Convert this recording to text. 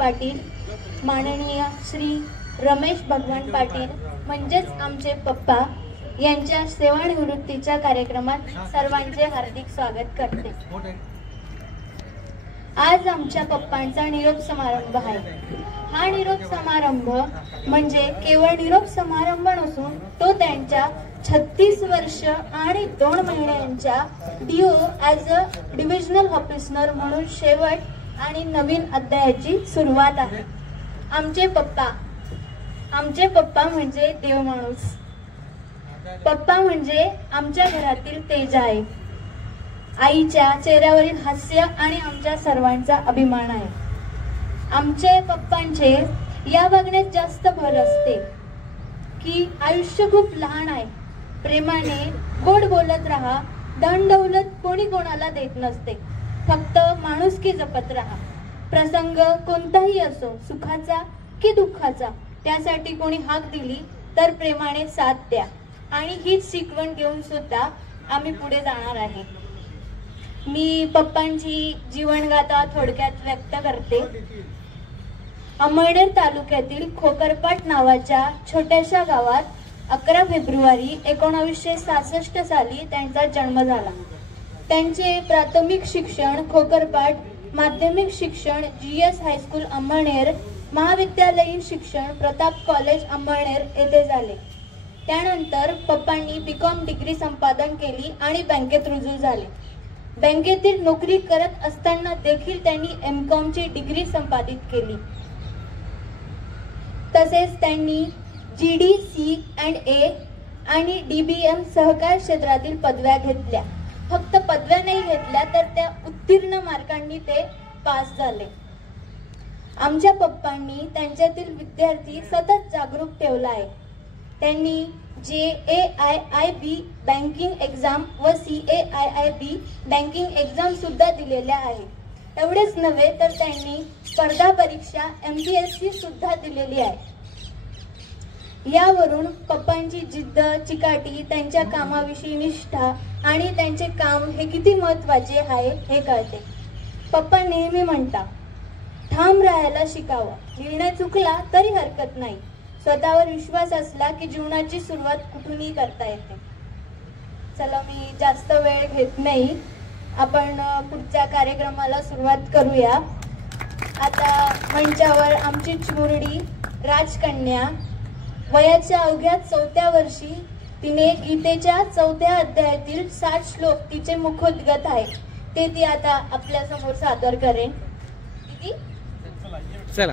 पाटील, माननीय श्री रमेश भगवान पाटील म्हणजेच आमचे पप्पा यांच्या सेवानिवृत्तीच्या कार्यक्रमात सर्वांचे हार्दिक स्वागत करते। आज आमच्या पप्पांचा निरोप समारंभ आहे। हा निरोप समारंभ म्हणजे केवळ निरोप समारंभ नसून तो त्यांच्या 36 वर्ष आणि 2 महिन्यांच्या DO as a divisional officer म्हणून शेवट आणि नवीन अध्यायाची सुरुवात आहे। आमचे पप्पा म्हणजे देव माणूस। पप्पा म्हणजे आमच्या घरातील तेज आहे, आईच्या चेहऱ्यावरील हास्य आणि आमच्या सर्वांचा अभिमान आहे। आमचे पप्पांचे या वागण्यात जास्त भर असते की आयुष्य खूप लहान आहे, प्रेमाने गोड बोलत राहा, धन दौलत कोणी कोणाला देत नसते, फक्त माणुसकी जपत राहा। प्रसंग कोणताही असो, सुखाचा की दुःखाचा, त्यासाठी कोणी हाक दिली तर प्रेमाने साथ द्या आणि हीच शिकवण घेऊन सुद्धा आम्ही पुढे जाणार आहे। मी पप्पांची जीवनगाथा थोडक्यात व्यक्त करते। अंमळनेर तालुक्यातील खोकरपाट नावाच्या छोट्याशा गावात 11 फेब्रुवारी 1966 साली त्यांचा जन्म झाला। त्यांचे प्राथमिक शिक्षण खोकरपाट, माध्यमिक शिक्षण GS हायस्कूल अंमळनेर, महाविद्यालयीन शिक्षण प्रताप कॉलेज अंमळनेर येथे झाले। त्यानंतर पप्पांनी BCom डिग्री संपादन केली आणि बँकेत रुजू झाले। बँकेतील नोकरी करत असताना देखील त्यांनी MCom ची डिग्री संपादित केली। तसेच त्यांनी GD, C&A आणि DBM सहकार क्षेत्रातील पदव्या घेतल्या। फक्त पदव्या नाही घेतल्या तर त्या उत्तीर्ण मार्कांनी ते पास झाले। आमच्या पप्पांनी त्यांच्यातील विद्यार्थी सतत जागरूक ठेवला आहे। त्यांनी JAIIB बँकिंग एक्झाम व CAIIB बँकिंग एक्झाम सुद्धा दिलेल्या आहेत। एवढेच नव्हे तर त्यांनी स्पर्धा परीक्षा MPSC सुद्धा दिलेली आहे। यावरून पप्पांची जिद्द, चिकाटी, त्यांच्या कामाविषयी निष्ठा आणि त्यांचे काम हे किती महत्त्वाचे आहे हे कळते। पप्पा नेहमी म्हणतात, ठाम राहायला शिकावं, निर्णय चुकला तरी हरकत नाही, स्वतःवर विश्वास असला की जीवनाची सुरुवात कुठूनही करता येते। चला, मी जास्त वेळ घेत नाही, आपण पुढच्या कार्यक्रमाला सुरुवात करूया। आता मंचावर आमची चिमुरडी राजकन्या, वयाच्या अवघ्या 4थ्या वर्षी तिने गीतेच्या 4थ्या अध्यायातील 60 श्लोक तिचे मुखोद्गत आहे, ते ती आता आपल्या समोर सादर करेन। चला।